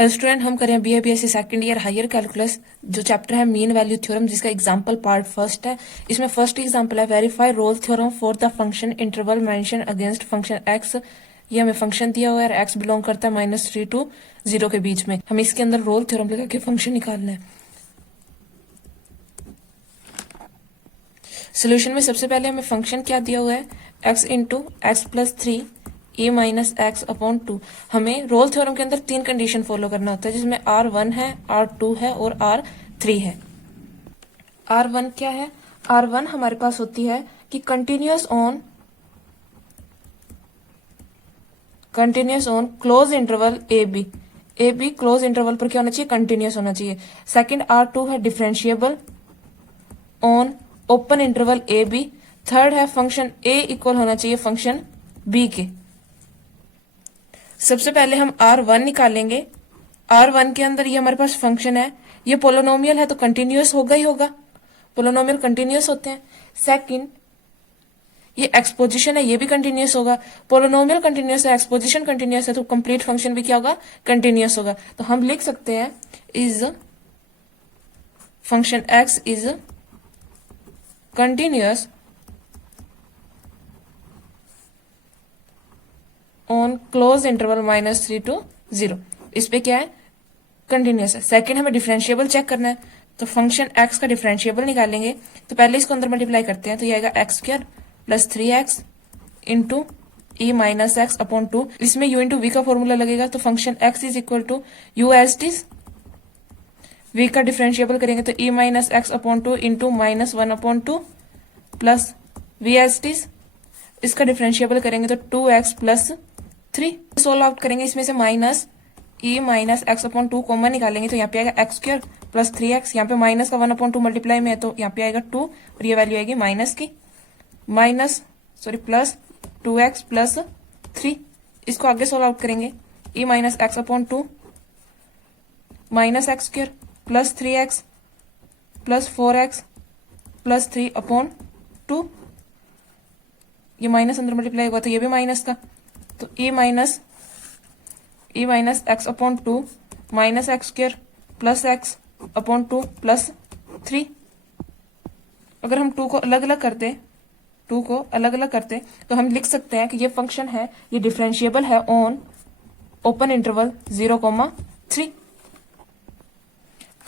Hello student, हम करें BA second year higher calculus जो चैप्टर है मीन वैल्यू थ्योरम, जिसका एग्जांपल पार्ट फर्स्ट है। इसमें फर्स्ट एग्जांपल है verify Rolle theorem for the function interval mention against function x. ये हमें फंक्शन दिया हुआ है, एक्स बिलोंग करता है -3 to 0 के बीच में। हमें इसके अंदर रोल थ्योरम लगा के फंक्शन निकालना है। सोल्यूशन में सबसे पहले हमें फंक्शन क्या दिया हुआ है, x into x plus 3 e minus x upon 2। हमें रोल थ्योरम के अंदर 3 कंडीशन फॉलो करना होता है, जिसमें R1 है, R2 है और R3 है। R1 क्या है? R1 हमारे पास होती है कि continuous on close interval a be close interval पर क्या होना चाहिए? कंटिन्यूअस होना चाहिए। सेकंड R2 है differentiable on open interval a b. Third है फंक्शन ए इक्वल होना चाहिए फंक्शन बी के। सबसे पहले हम R1 निकालेंगे। R1 के अंदर ये हमारे पास फंक्शन है, ये पोलिनोमियल है तो कंटिन्यूअस होगा ही होगा, पोलिनोमियल कंटिन्यूअस होते हैं। सेकंड, ये एक्सपोजिशन है, ये भी कंटिन्यूअस होगा। पोलिनोमियल कंटिन्यूअस है, एक्सपोजिशन कंटिन्यूअस है, तो कंप्लीट फंक्शन भी क्या होगा? कंटिन्यूअस होगा। तो हम लिख सकते हैं is function x is continuous on close interval -3 to 0। इस पे क्या है? कंटिन्यूअस है। सेकंड, हमें डिफरेंशिएबल चेक करना है, तो फंक्शन एक्स का डिफरेंशिएबल निकालेंगे। तो पहले इसको अंदर मल्टीप्लाई करते हैं, तो ये आएगा x square plus 3x into e minus x upon 2। इसमें u इंटू वी का फॉर्मूला लगेगा, तो function x is equal to u s t. V का डिफरेंशिएबल करेंगे तो e minus x upon 2 into -1 upon 2 plus v s t. इसका differentiable करेंगे तो 2x प्लस 3। सोल्व आउट करेंगे, इसमें से minus e minus x upon 2 common निकालेंगे, तो यहाँ पे आएगा एक्स स्क्वायर प्लस 3x। यहाँ पे माइनस का 1 अपॉन 2 मल्टीप्लाई में है, तो यहाँ पे आएगा 2 और ये वैल्यू आएगी माइनस की, प्लस 2x प्लस 3। इसको आगे सोल्व आउट करेंगे, e minus x upon 2 minus x square plus 3x plus 4x plus 3 upon 2। ये माइनस अंदर मल्टीप्लाई हुआ तो ये भी माइनस का, तो e minus x upon 2 minus x square plus x upon 2 plus 3। अगर हम 2 को अलग अलग करते तो हम लिख सकते हैं कि ये फंक्शन है, ये डिफरेंशिएबल है ऑन ओपन इंटरवल 0,3।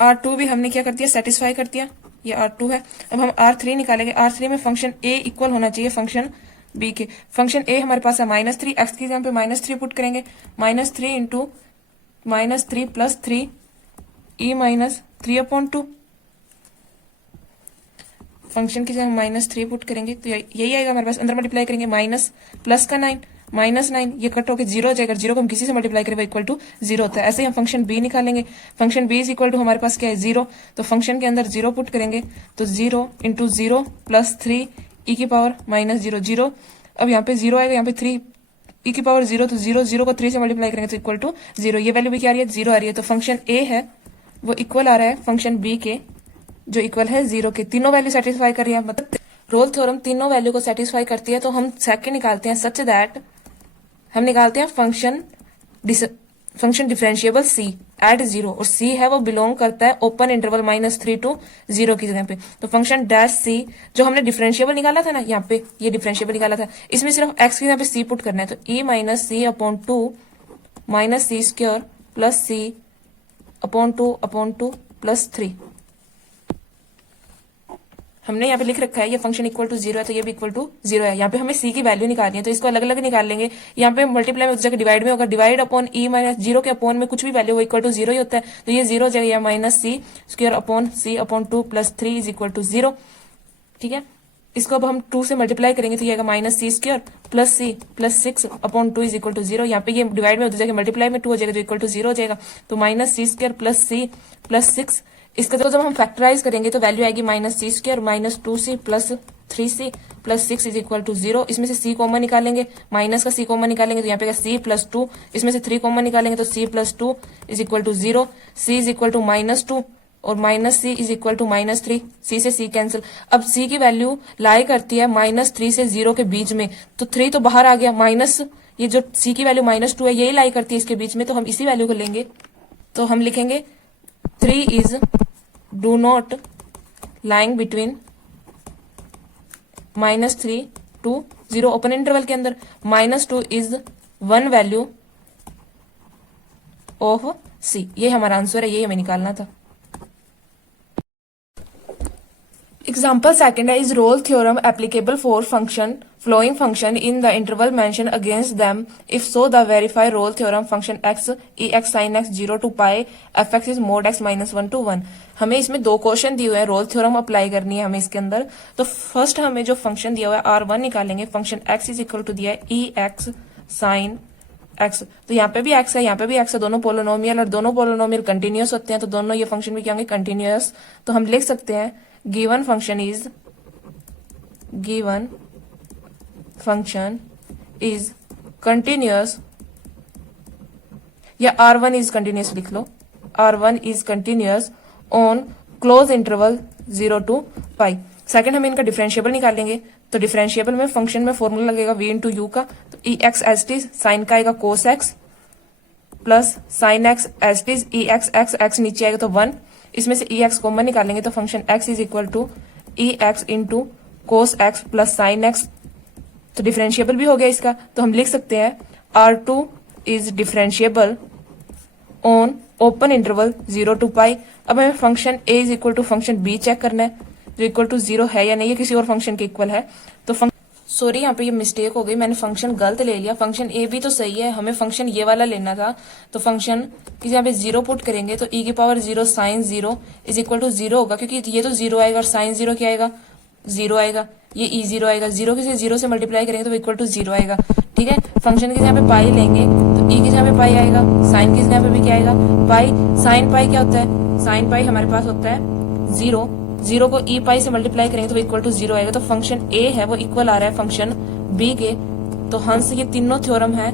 R2 भी हमने क्या कर दिया? सेटिस्फाई कर दिया, ये R2 है। अब हम R3 निकालेंगे। R3 में फंक्शन A इक्वल होना चाहिए फंक्शन B के। फंक्शन A हमारे पास है -3, x की जगह पे -3 पुट करेंगे, -3 into -3 plus 3 e -3 upon 2। Function की जगह -3 पुट करेंगे तो यही आएगा हमारे पास। अंदर मल्टीप्लाई करेंगे माइनस प्लस का 9 -9, ये कट होकर 0 हो जाएगा। 0 को हम किसी से मल्टीप्लाई करें वो इक्वल टू 0 होता है। ऐसे ही हम फंक्शन B निकालेंगे। Function B is equal to हमारे पास क्या है? 0। तो फंक्शन के अंदर 0 पुट करेंगे, तो 0 इंटू 0 प्लस 3 e की पावर -0 0। अब यहाँ पे 0 आएगा, यहाँ पे 3 e की पावर 0, तो 0 को 3 से मल्टीप्लाई करेंगे तो इक्वल टू 0। ये वैल्यू भी क्या आ रही है? 0 आ रही है। तो फंक्शन A है वो इक्वल आ रहा है फंक्शन B के, जो इक्वल है 0 के। तीनों वैल्यू सेटिस्फाई कर रही है, मतलब रोल थ्योरम तीनों वैल्यू को सेटिस्फाई करती है। तो हम सेकंड निकालते हैं, सच दैट हम निकालते हैं फंक्शन डिफरेंशिएबल C एट 0, और C है वो बिलोंग करता है ओपन इंटरवल -3 to 0 की जगह पे। तो फंक्शन डैश C जो हमने डिफरेंशिएबल निकाला था ना, यहाँ पे ये डिफरेंशिएबल निकाला था, इसमें सिर्फ x की जगह पे C पुट करना है, तो e minus C upon 2 minus C square plus C upon 2 plus 3। हमने यहाँ पे लिख रखा है ये फंक्शन इक्वल टू 0 है, तो ये भी इक्वल टू 0 है। यहाँ पे हमें C की वैल्यू निकालनी है, तो इसको अलग अलग निकाल लेंगे। यहाँ पे मल्टीप्लाई में जगह डिवाइड में होगा, डिवाइड अपॉन e माइनस 0 के अपॉन में कुछ भी वैल्यू वो इक्वल टू 0 ही होता है, तो ये 0 हो जाएगा, minus C square upon C upon 2 plus 3 is equal to 0। ठीक है, इसको अब हम 2 से मल्टीप्लाई करेंगे तो ये आएगा -C square plus C plus 6 upon 2 is equal to 0। यहाँ पे ये डिवाइड में हो जाएगा, मल्टीप्लाई में 2 हो जाएगा, तो इक्वल टू 0 हो जाएगा, तो -C square plus C plus 6। इसका जब हम फैक्टराइज करेंगे तो वैल्यू आएगी -C square -2C plus 3C plus 6 is equal to 0। इसमें से C कॉमन निकालेंगे, माइनस का C कॉमन निकालेंगे तो यहाँ पे C प्लस 2, इसमें से 3 कॉमन निकालेंगे तो C plus 2 is equal to 0। C is equal to -2 और -C is equal to -3। C से C कैंसिल। अब C की वैल्यू लाई करती है -3 से 0 के बीच में, तो 3 तो बाहर आ गया, माइनस ये जो C की वैल्यू -2 है यही लाई करती है इसके बीच में, तो हम इसी वैल्यू को लेंगे तो हम लिखेंगे 3 is do not lying between -3 to 0 open interval के अंदर। -2 इज 1 वैल्यू ऑफ सी। ये हमारा आंसर है, ये हमें निकालना था। एग्जाम्पल सेकंड है, is Rolle theorem applicable for function flowing function in the interval mentioned against them? If so, the verify role theorem function x ex sin x 0 to pi fx is mod x minus 1 to 1। हमें इसमें दो question दिए हुए हैं, role theorem apply करनी है हमें इसके अंदर। तो फर्स्ट हमें जो फंक्शन दिया हुआ है R1 निकालेंगे। Function x is equal to दिया है ई एक्स साइन x। तो यहाँ पे भी x है, यहाँ पे भी x है, दोनों पोलिनोमियल, और दोनों पोलिनोमियल कंटिन्यूअस होते हैं, तो दोनों ये फंक्शन भी क्या होंगे, कंटिन्यूअस। तो हम लिख सकते हैं गिवन फंक्शन इज कंटिन्यूअस, या R1 इज कंटिन्यूअस लिख लो, R1 is continuous on close interval 0 to pi. Second हम इनका डिफरेंशिएबल निकालेंगे। तो डिफरेंशिएबल में फंक्शन में फॉर्मूला लगेगा v इंटू यू का। तो e x S T sign का आएगा cos x plus sine x S T E x x x नीचे आएगा तो 1। इसमें से ई एक्स कॉमन निकालेंगे तो function x is equal to e x into cos x plus sine x. तो डिफरेंशिएबल भी हो गया इसका। तो हम लिख सकते हैं R2 is differentiable on open interval 0 to pi. अब हमें function a is equal to function b check करना है, जो इक्वल टू 0 है या नहीं, ये किसी और फंक्शन के इक्वल है। तो सॉरी यहाँ पे ये मिस्टेक हो गई, मैंने फंक्शन गलत ले लिया। फंक्शन ए भी तो सही है, हमें फंक्शन ये वाला लेना था। तो फंक्शन किसी यहाँ पे 0 पुट करेंगे तो e की power 0 sine 0 is equal to 0 होगा, क्योंकि ये तो 0 आएगा और साइन 0 क्या आएगा, 0 आएगा। ये e0 आएगा, 0 किसी 0 से मल्टीप्लाई करेंगे तो इक्वल टू 0 आएगा। ठीक है, फंक्शन के यहाँ पे पाई लेंगे तो e के यहाँ पे पाई आएगा, साइन के यहाँ पे भी क्या आएगा, पाई। साइन पाई क्या होता है, साइन पाई हमारे पास होता है 0। 0 को e पाई से मल्टीप्लाई करेंगे तो इक्वल टू 0 आएगा। तो फंक्शन a है वो इक्वल आ रहा है फंक्शन b के। तो हंस ये तीनों थ्योरम है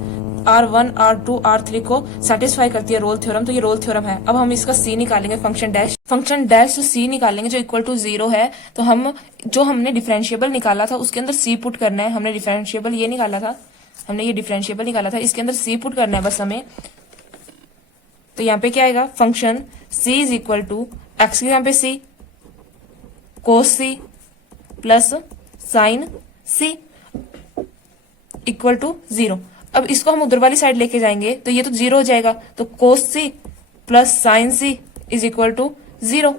R1 R2 R3 को सेटिस्फाई करती है रोल थ्योरम। तो ये रोल थ्योरम है। अब हम इसका c निकालेंगे, फंक्शन डैश c निकालेंगे जो इक्वल टू 0 है। तो हम जो हमने डिफरेंशिएबल निकाला था उसके अंदर c पुट करना है। हमने डिफरेंशिएबल ये निकाला था, हमने ये डिफरेंशिएबल निकाला था, इसके अंदर c पुट करना है बस हमें। तो यहाँ पे क्या आएगा, function c is equal to x के यहाँ पे c cos c plus sine c equal to 0। अब इसको हम उधर वाली साइड लेके जाएंगे तो ये तो 0 हो जाएगा। तो cos c plus sine c is equal to 0।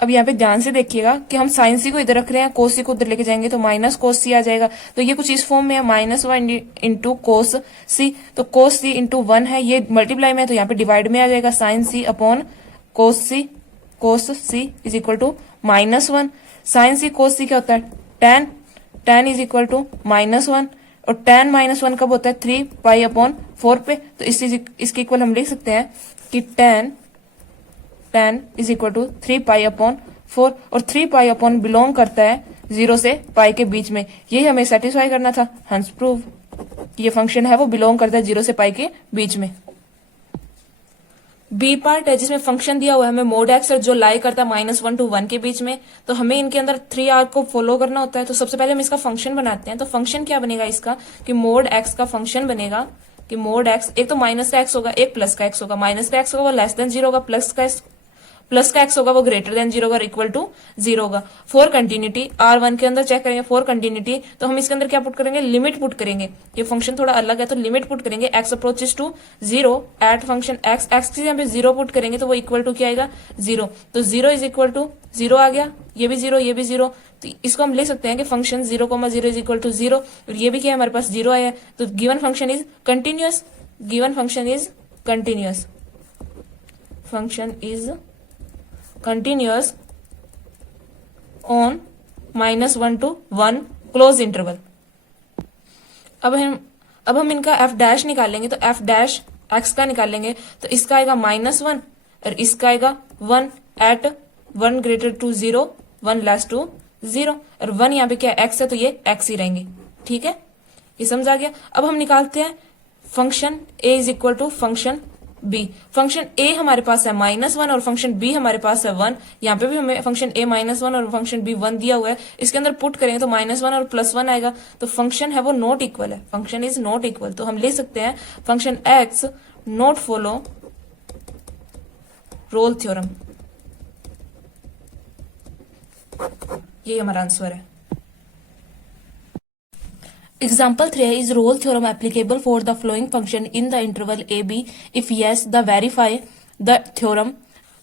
अब यहाँ पे ध्यान से देखिएगा कि हम साइन c को इधर रख रहे हैं, कोस c को उधर लेके जाएंगे तो माइनस कोस c आ जाएगा। तो ये कुछ इस फॉर्म में है, -1 इंटू कोस c। तो कोस c इंटू 1 है, ये मल्टीप्लाई में है तो यहाँ पे डिवाइड में आ जाएगा, sine c upon cos c is equal to -1। Sine c cos c क्या होता है, tan इज इक्वल टू -1, और tan -1 कब होता है, 3 पाई अपॉन 4 पे। तो इसके इक्वल हम लिख सकते हैं कि tan is equal to 3 pi upon 4, और 3 पाई अपॉन बिलोंग करता है 0 से पाई के बीच में। ये हमें सेटिस्फाई करना था, हंस प्रूव। ये फंक्शन है वो बिलोंग करता है 0 से पाई के बीच में। बी पार्ट है जिसमें फंक्शन दिया हुआ है हमें मोड एक्स और जो लाई करता है -1 to 1 के बीच में। तो हमें इनके अंदर 3 आर्क को फॉलो करना होता है। तो सबसे पहले हम इसका फंक्शन बनाते हैं। तो फंक्शन क्या बनेगा इसका, कि मोड एक्स का फंक्शन बनेगा कि मोड एक्स, एक तो माइनस का एक्स होगा, एक प्लस का एक्स होगा। माइनस का एक्स होगा वो लेस देन 0 होगा, प्लस का एक्स होगा वो ग्रेटर देन 0 होगा, इक्वल टू 0 होगा। फॉर कंटिन्यूटी R1 के अंदर चेक करेंगे फॉर कंटिन्यूटी, तो हम इसके अंदर क्या पुट करेंगे, लिमिट पुट करेंगे। ये फंक्शन थोड़ा अलग है तो लिमिट पुट करेंगे, x approaches to 0 at function x के यहाँ पे 0 पुट करेंगे तो वो इक्वल टू क्या आएगा, 0। तो 0 इज इक्वल टू 0 आ गया, ये भी 0 ये भी 0। तो इसको हम ले सकते हैं कि फंक्शन 0,0 इज इक्वल टू 0, और ये भी क्या है हमारे पास 0 आया है। तो given function is continuous, function is continuous on -1 to 1 close interval. अब हम इनका f डैश निकालेंगे। तो f डैश x का निकालेंगे तो इसका आएगा -1 और इसका आएगा 1 at 1 greater to 0 1 less to 0, और 1 यहाँ पे क्या x है तो ये x ही रहेंगे। ठीक है, ये समझ आ गया। अब हम निकालते हैं function a is equal to function b। Function a हमारे पास है -1 और फंक्शन b हमारे पास है 1। यहाँ पे भी हमें फंक्शन a -1 और फंक्शन b 1 दिया हुआ है। इसके अंदर पुट करेंगे तो -1 और +1 आएगा। तो फंक्शन है वो नॉट इक्वल है, फंक्शन इज नॉट इक्वल। तो हम ले सकते हैं function x not follow Rolle theorem, ये हमारा आंसर है। Example 3 is role theorem applicable for the following function in the interval AB. If yes, the verify the theorem.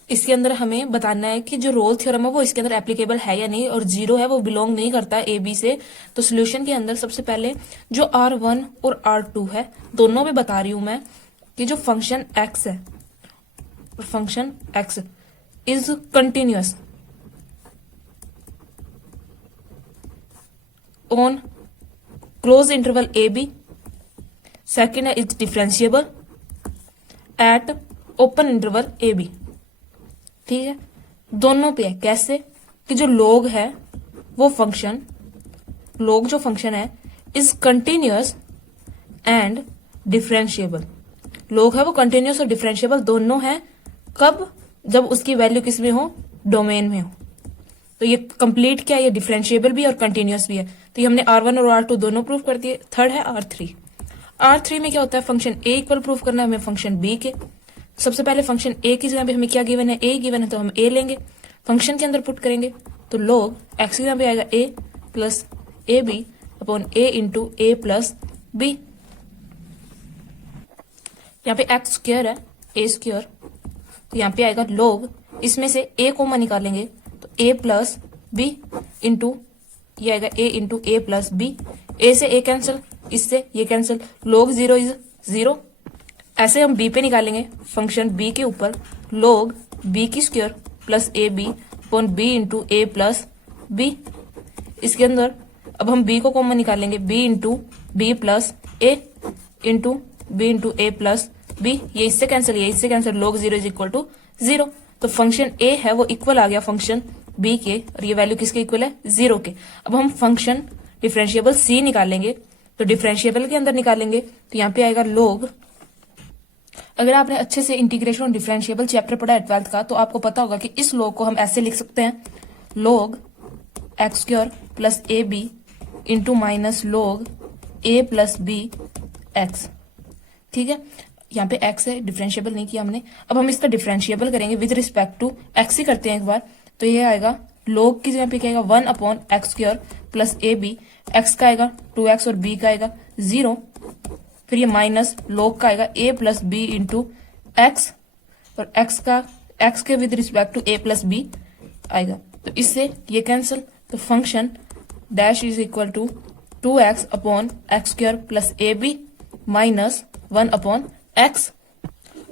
इसके अंदर हमें बताना है कि जो रोल थ्योरम है वो इसके अंदर एप्लीकेबल है या नहीं, और जीरो है वो बिलोंग नहीं करता ए बी से। तो सोल्यूशन के अंदर सबसे पहले जो R1 और R2 है दोनों में बता रही हूं मैं कि जो फंक्शन x है, function x is continuous on close interval a b. Second है is differentiable at open interval a b. ठीक है, दोनों पे है। कैसे कि जो log है वो फंक्शन, log जो फंक्शन है is continuous and differentiable. log है वो कंटिन्यूअस और डिफरेंशिएबल दोनों है। कब? जब उसकी वैल्यू किस में हो, डोमेन में हो। तो ये कंप्लीट क्या है, ये डिफरेंशिएबल भी है और कंटिन्यूअस भी है। तो ये हमने R1 और R2 दोनों प्रूफ कर दिए। थर्ड है R3। R3 में क्या होता है, फंक्शन A इक्वल प्रूफ करना है हमें फंक्शन B के। सबसे पहले फंक्शन A की जगह पे हमें क्या गिवन है, A गिवन है तो हम A लेंगे, फंक्शन के अंदर पुट करेंगे तो log x की जगह पे आएगा A plus a b upon A into A plus B। यहाँ पे x स्क्वायर है, A स्क्वायर, तो यहाँ पे आएगा log, इसमें से A कॉमन निकालेंगे तो A प्लस B इंटू ये आएगा A into A plus B। A से A कैंसिल, इससे ये कैंसिल, log 0 इज 0। ऐसे हम B पे निकालेंगे फंक्शन B के ऊपर log B की square plus a b upon B into A plus B। इसके अंदर अब हम B को कॉमन निकालेंगे, B into B plus A into B into A plus B। ये इससे कैंसिल, ये इससे cancel, log 0 is equal to 0। तो फंक्शन A है वो इक्वल आ गया फंक्शन B के, और ये वैल्यू किसके इक्वल है, 0 के। अब हम फंक्शन डिफरेंशिएबल C निकालेंगे, तो डिफरेंशिएबल के अंदर निकालेंगे तो यहाँ पे आएगा log। अगर आपने अच्छे से इंटीग्रेशन और डिफरेंशिएबल चैप्टर पढ़ा है 12th का, तो आपको पता होगा कि इस log को हम ऐसे लिख सकते हैं, log x square plus a b into minus log a plus b x. ठीक है, यहाँ पे x है, डिफरेंशिएबल नहीं किया हमने। अब हम इसका डिफरेंशिएबल करेंगे विद रिस्पेक्ट टू x ही करते हैं एक बार। तो ये आएगा log की जगह पे क्या आएगा 1 upon x square plus a b, x का आएगा 2x और b का आएगा 0। फिर ये माइनस log का आएगा a plus b into x, और x के with respect to a plus b आएगा, तो इससे ये कैंसिल। तो function dash is equal to 2x upon x square plus a b minus 1 upon x.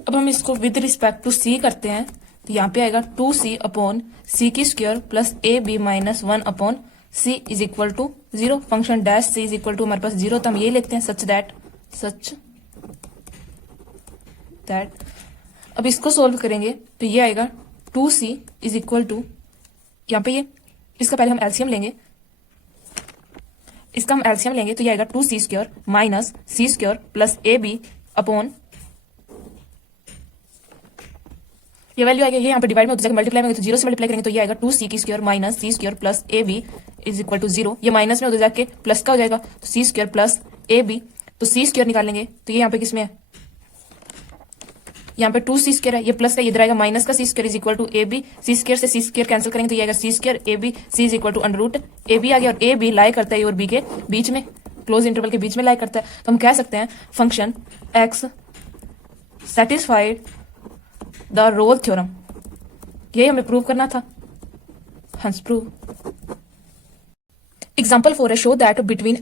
अब हम इसको विद रिस्पेक्ट टू c करते हैं, तो यहाँ पे आएगा 2c अपॉन c की square plus a b minus 1 upon c is equal to 0। Function dash c is equal to हमारे पास 0, तो हम ये लिखते हैं सच दैट। अब इसको सोल्व करेंगे तो ये आएगा 2c इज इक्वल टू, यहाँ पे ये इसका पहले हम एलसीएम लेंगे, इसका हम एलसीएम लेंगे तो ये आएगा 2c square minus c square plus a b upon, ये वैल्यू आएगी, ये यहाँ पे डिवाइड में होता है मल्टीप्लाई में, तो 0 से मल्टीप्लाई करेंगे तो ये आएगा 2c की square minus c square plus a b is equal to 0। ये माइनस में होता जाके प्लस का हो जाएगा, तो c square plus a b, तो c स्क्वायर निकालेंगे तो ये यहाँ पे किसमें है, यहाँ पे 2c स्क्वायर है, ये प्लस का इधर आएगा माइनस का, c square is equal to a b, c square से c स्क्वायर कैंसिल करेंगे तो ये आएगा c square a b, c is equal to under root a b आ गया, और ए बी लाई करता है और बी के बीच में, क्लोज इंटरवल के बीच में लाई करता है। तो हम कह सकते हैं function x satisfied the Rolle theorem. ये हमें प्रूव करना था, hence prove. Example 4 show that between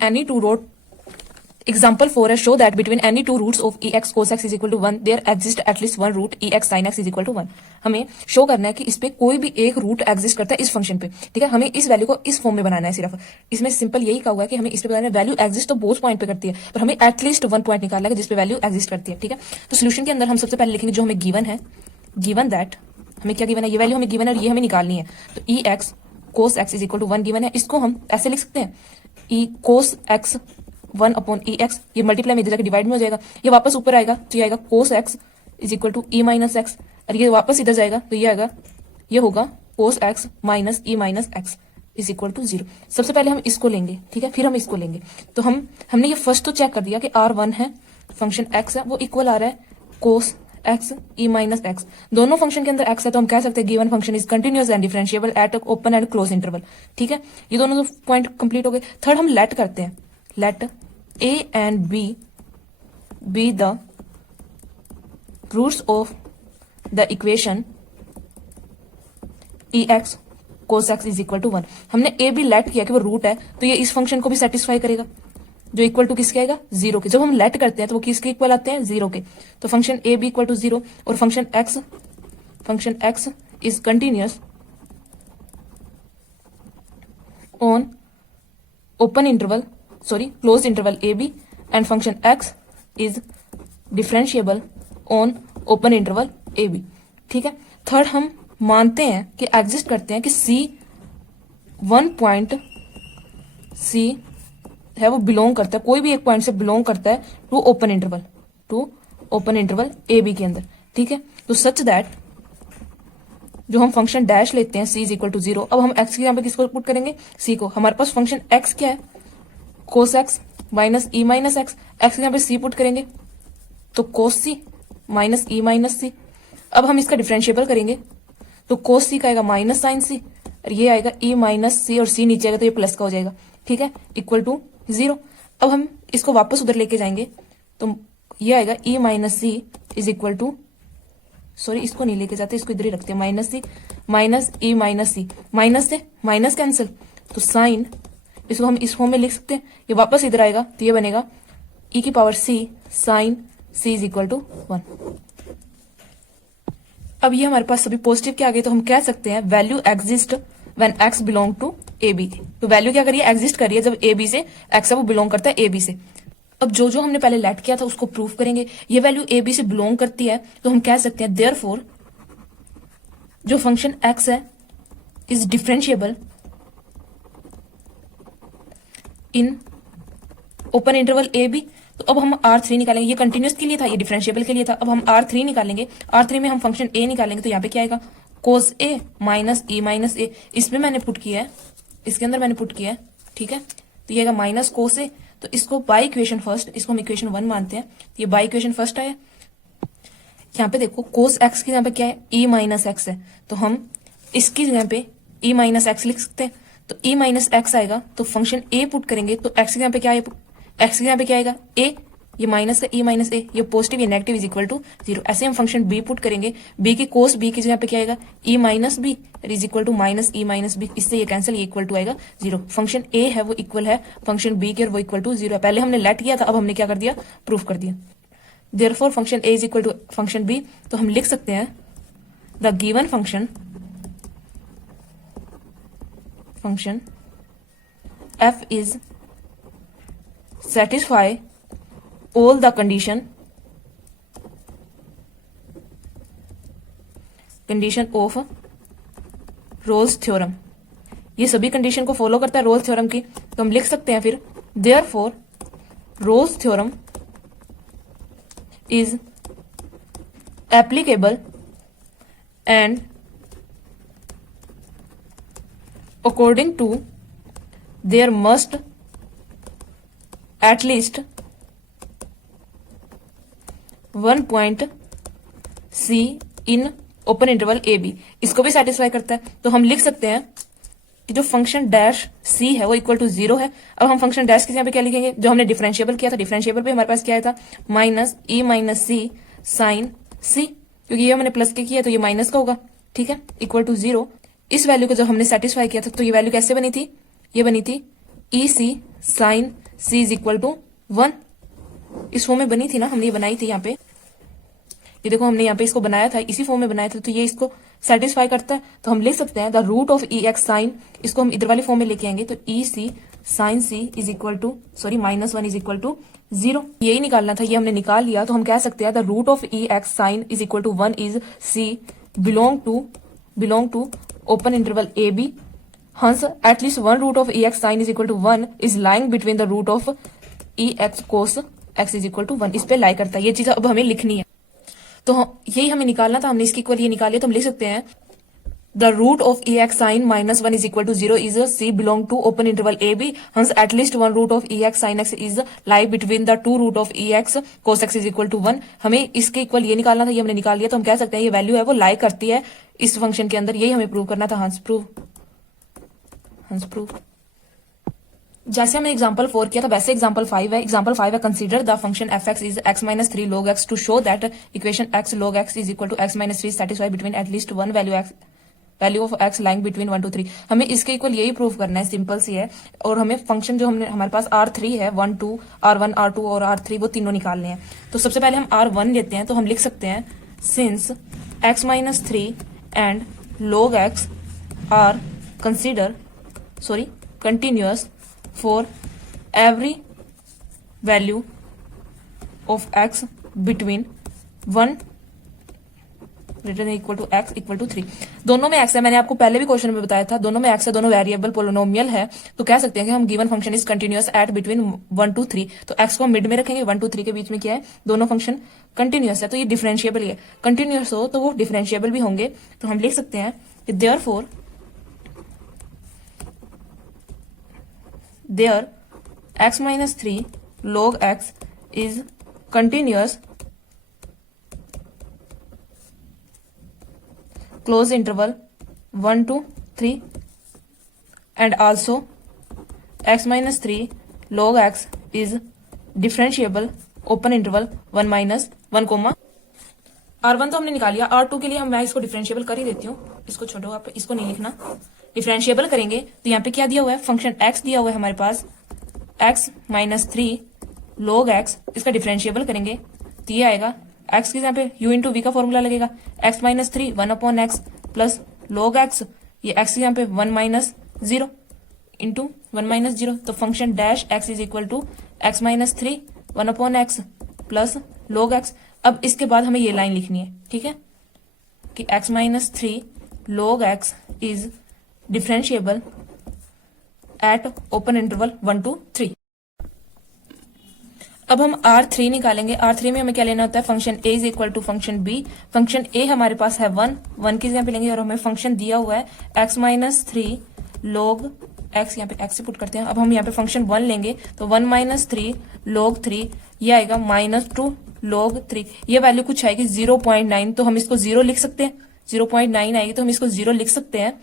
any two roots of ex cos x is equal to 1 there exists at least one root ex sin x is equal to 1। हमें show करना है कि इस पे कोई भी एक रूट एग्जिस्ट करता है इस फंक्शन पे। ठीक है, हमें इस वैल्यू को इस फॉर्म में बनाना है सिर्फ। इसमें सिंपल यही कहा हुआ है कि हमें इस पे बनाना है वैल्यू एग्जिस्ट तो बोथ पॉइंट पे करती है, पर हमें एटलीस्ट वन पॉइंट निकालना है जिस पे वैल्यू एग्जिस्ट करती है। ठीक है, तो सोल्यूशन के अंदर हम सबसे पहले लिखेंगे जो हमें गिवन है, गिवन दैट हमें क्या गिवन है, ये वैल्यू हमें गिवन है और ये हमें निकालनी है। तो e x cos x is equal to 1 given है, इसको हम ऐसे लिख सकते हैं e cos x 1 upon e x, ये मल्टीप्लाई में इधर जाकर डिवाइड में हो जाएगा, ये वापस ऊपर आएगा तो ये आएगा cos x is equal to e minus x, और ये वापस इधर जाएगा तो ये आएगा, ये होगा cos x minus e minus x is equal to 0। सबसे पहले हम इसको लेंगे, ठीक है, फिर हम इसको लेंगे। तो हमने ये फर्स्ट तो चेक कर दिया कि R1 है, फंक्शन x है वो इक्वल आ रहा है कोस एक्स ई माइनस एक्स, दोनों फंक्शन के अंदर एक्स है तो हम कह सकते हैं given function is continuous and differentiable at open and close interval. ठीक है, ये दोनों तो पॉइंट कंप्लीट हो गए। थर्ड हम लेट करते हैं, let a and b the roots of the equation e x cos x is equal to 1। हमने ए बी लेट किया कि वो रूट है तो ये इस फंक्शन को भी सेटिस्फाई करेगा, जो इक्वल टू किसके आएगा, 0 के। जब हम लेट करते हैं तो वो किसके इक्वल आते हैं, 0 के। तो function a b equal to 0 और function x is continuous on open interval close interval a b and function x is differentiable on open interval a b. ठीक है, थर्ड हम मानते हैं कि एग्जिस्ट करते हैं कि वन पॉइंट सी है वो बिलोंग करता है, कोई भी एक पॉइंट से बिलोंग करता है to open interval a b के अंदर। ठीक है, तो सच दैट जो हम फंक्शन डैश लेते हैं सी इज इक्वल टू 0। अब हम एक्स के यहाँ पे किसको पुट करेंगे, सी को। हमारे पास फंक्शन एक्स क्या है, कोस x minus e minus x. X के यहाँ पे सी पुट करेंगे तो कोस सी माइनस ई माइनस सी। अब हम इसका डिफरेंशिएबल करेंगे तो कोस सी का आएगा माइनस साइन सी और ये आएगा ई माइनस सी और सी नीचे आएगा तो ये प्लस का हो जाएगा। ठीक है, इक्वल टू 0। अब हम इसको वापस उधर लेके जाएंगे तो ये आएगा e minus c is equal to, sorry इसको नहीं लेके जाते, इसको इधर ही रखते हैं, minus c minus e minus c, minus से माइनस कैंसिल तो साइन, इसको हम इस फॉर्म में लिख सकते हैं। ये वापस इधर आएगा तो ये बनेगा ई की power c sine c is equal to 1। अब ये हमारे पास सभी पॉजिटिव के आ गए तो हम कह सकते हैं value exist when x belong to a b. तो वैल्यू क्या करिए, एग्जिस्ट करिए जब ए बी से एक्स है वो बिलोंग करता है ए बी से। अब जो जो हमने पहले लेट किया था उसको प्रूफ करेंगे। ये वैल्यू ए बी से बिलोंग करती है तो हम कह सकते हैं देयरफॉर जो फंक्शन एक्स है is differentiable in open interval a b. तो अब हम R3 निकालेंगे, ये कंटिन्यूस के लिए था, ये डिफरेंशिएबल के लिए था। अब हम R3 निकालेंगे, R3 में हम फंक्शन ए निकालेंगे तो यहाँ पे क्या आएगा, कोस ए माइनस ई माइनस ए। इसमें मैंने पुट किया है, इसके अंदर मैंने पुट किया है। ठीक है, तो ये आएगा माइनस कोस ए। तो इसको बाय इक्वेशन फर्स्ट, इसको हम इक्वेशन 1 मानते हैं, तो ये बाय इक्वेशन फर्स्ट आया। यहाँ पे देखो कोस एक्स की यहाँ पे क्या है, ई माइनस एक्स है, तो हम इसकी जगह पे ई माइनस एक्स लिख सकते हैं। तो ई माइनस एक्स आएगा तो फंक्शन ए पुट करेंगे तो एक्स के यहाँ पे क्या है, एक्स के यहाँ पे क्या आएगा ए, ये माइनस है ई माइनस ए, ये पॉजिटिव ये नेगेटिव इज इक्वल टू 0। ऐसे हम फंक्शन बी पुट करेंगे, बी की कोस बी की जगह पे क्या आएगा, e minus b is equal to minus e minus b. इससे ये कैंसिल, ये इक्वल टू आएगा 0। फंक्शन ए है वो इक्वल है फंक्शन बी के और वो इक्वल टू 0 है। पहले हमने लेट किया था, अब हमने क्या कर दिया, प्रूफ कर दिया। Therefore function a is equal to function b. तो हम लिख सकते हैं the given function f is satisfy all the condition of Rolle's theorem. ये सभी कंडीशन को फॉलो करता है रोल्स थ्योरम की। तो हम लिख सकते हैं फिर therefore Rolle's theorem is applicable and according to there must at least one point C in open interval AB। इसको भी सेटिस्फाई करता है। तो हम लिख सकते हैं कि जो फंक्शन डैश C है वो इक्वल टू 0 है। अब हम फंक्शन डैश के यहाँ पे क्या लिखेंगे, जो हमने डिफरेंशिएबल किया था, डिफरेंशिएबल पे हमारे पास क्या था, माइनस ई माइनस सी साइन सी, क्योंकि ये हमने प्लस के किया तो ये माइनस का होगा। ठीक है, इक्वल टू 0। इस वैल्यू को जब हमने सेटिस्फाई किया था तो ये वैल्यू कैसे बनी थी, ये बनी थी e c sine c is equal to 1। इस फॉर्म में बनी थी ना, हमने ये बनाई थी यहाँ पे, ये देखो हमने यहाँ पे इसको बनाया था, इसी फॉर्म में बनाया था। तो ये इसको सेटिस्फाई करता है। तो हम लिख सकते हैं the root of e x sine, इसको हम इधर वाले फॉर्म में लेके आएंगे तो e c sine c is equal to -1 is equal to 0। यही निकालना था, ये हमने निकाल लिया। तो हम कह सकते हैं the root of e x sine is equal to 1 इज c belong to open interval AB, hence at least one root of EX sin is equal to 1 is lying between the root of EX cos x is equal to 1। इस पे लाई करता है। ये चीज अब हमें लिखनी है। तो यही हमें निकालना था, हमने इसकी इक्वल ये निकाली। तो हम लिख सकते हैं The root of ax sin minus 1 is equal to 0 is c belong to open interval ab. Hence at least one root of ax sin x is lie between the two root of ax cos x is equal to 1. हमें इसके equal ये निकालना था, ये हमने निकाल लिया, तो हम कह सकते हैं ये वैल्यू है वो लाई करती है इस फंक्शन के अंदर, यही हमें प्रूव करना था. Hence prove. जैसे हमने एग्जांपल 4 किया था वैसे एग्जांपल 5 है. एग्जांपल 5 है, consider the function f x is x minus 3 log x to show that equation x log x is equal to x minus 3 satisfy between at least one value of x lying between 1 to 3. हमें इसके equal यही prove करना है, simple सी है. और हमें function जो हमारे पास R3 है, 1 2 R1 R2 और R3 वो तीनों निकालने हैं. तो सबसे पहले हम R1 लेते हैं, तो हम लिख सकते हैं since x minus 3 and log x are continuous for every value of x between 1 greater equal to x equal to 3. दोनों में x है, मैंने आपको पहले भी क्वेश्चन में बताया था, दोनों में x है, दोनों वेरिएबल पोलिनोमियल है. तो कह सकते हैं कि हम given function is continuous at between 1 to 3. तो x को हम मिड में रखेंगे, 1 to 3 के बीच में क्या है, दोनों फंक्शन कंटिन्यूअस है, तो ये डिफरेंशिएबल ही है. कंटिन्यूअस हो तो वो डिफरेंशिएबल भी होंगे. तो हम लिख सकते हैं कि therefore x minus 3 log x is continuous close interval 1 to 3 and also x minus 3 log x is differentiable open interval 1 minus 1 comma. R1 तो हमने निकाल लिया. R2 के लिए मैं इसको डिफरेंशिएबल कर ही देती हूँ, इसको छोड़ो, आप इसको नहीं लिखना. डिफरेंशिएबल करेंगे तो यहाँ पे क्या दिया हुआ है, फंक्शन x दिया हुआ है हमारे पास, x माइनस 3 log x. इसका डिफरेंशिएबल करेंगे तो ये आएगा x के यहाँ पे u इंटू वी का फॉर्मूला लगेगा, x minus 3 1 upon x plus log x, ये x के यहाँ पे 1 माइनस 0 इंटू 1 माइनस 0. तो function dash x is equal to x minus 3 1 upon x plus log x. अब इसके बाद हमें ये लाइन लिखनी है, ठीक है, कि x minus 3 log x is differentiable at open interval 1 to 3. अब हम R3 निकालेंगे. R3 में हमें क्या लेना होता है, function A is equal to function B. Function A हमारे पास है 1 की जगह पे लेंगे और हमें फंक्शन दिया हुआ है x माइनस 3 log x, यहाँ पे x से पुट करते हैं. अब हम यहाँ पे फंक्शन 1 लेंगे तो 1 माइनस 3 log 3, ये आएगा माइनस 2 log 3. ये वैल्यू कुछ आएगी 0.9, तो हम इसको 0 लिख सकते हैं. 0.9 आएगी तो हम इसको 0 लिख सकते हैं.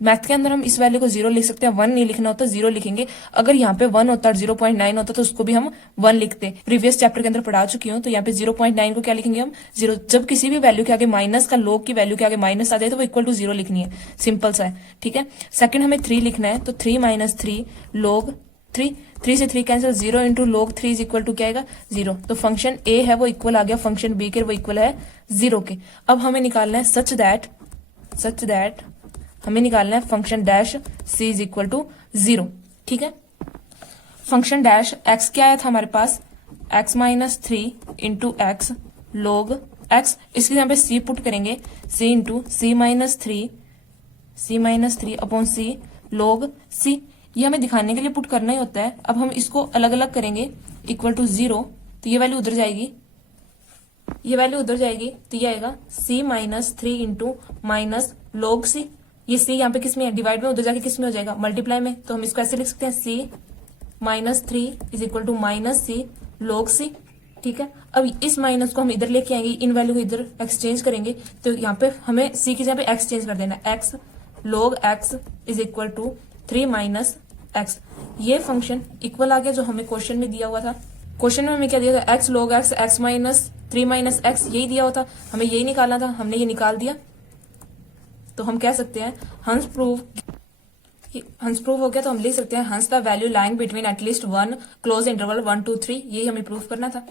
मैथ के अंदर हम इस वैल्यू को 0 लिख सकते हैं, 1 नहीं लिखना होता 0 लिखेंगे. अगर यहाँ पे 1 होता और 0.9 होता तो उसको भी हम 1 लिखते. प्रीवियस चैप्टर के अंदर पढ़ा चुकी हूँ. तो यहाँ पे 0.9 को क्या लिखेंगे हम 0. जब किसी भी वैल्यू के आगे माइनस का, log की वैल्यू के आगे माइनस आ जाए तो वो इक्वल टू 0 लिखनी है, सिंपल सा है, ठीक है. सेकंड हमें 3 लिखना है, तो 3 माइनस 3 log 3 से 3 cancel, 0 into log 3 is equal to क्या आएगा 0. तो फंक्शन A है वो इक्वल आ गया फंक्शन B के, वो इक्वल है 0 के. अब हमें निकालना है सच दैट हमें निकालना है function dash c is equal to 0, ठीक है. फंक्शन डैश x क्या आया था हमारे पास, x minus 3 into x log x. इसके यहाँ पे c पुट करेंगे, c into c minus 3 upon c log c. ये हमें दिखाने के लिए पुट करना ही होता है. अब हम इसको अलग अलग करेंगे, इक्वल टू 0, तो ये वैल्यू उधर जाएगी, तो ये आएगा c minus 3 into minus log c. ये c यहाँ पे किस में है, डिवाइड में, उधर जाके किस में हो जाएगा, मल्टीप्लाई में. तो हम इसको ऐसे लिख सकते हैं c minus 3 is equal to minus c log c, ठीक है. अब इस माइनस को हम इधर लेके आएंगे, इन वैल्यू को इधर एक्सचेंज करेंगे. तो यहाँ पे हमें c की जगह पे एक्सचेंज कर देना, x log x is equal to 3 minus x. ये फंक्शन इक्वल आ गया जो हमें क्वेश्चन में दिया हुआ था. क्वेश्चन में हमें क्या दिया था, x log x minus 3 minus x, यही दिया हुआ था, हमें यही निकालना था, हमने ये निकाल दिया. तो हम कह सकते हैं हंस प्रूव हो गया. तो हम लिख सकते हैं हंस the value lying between at least 1 close interval 1 to 3. यही हमें प्रूव करना था.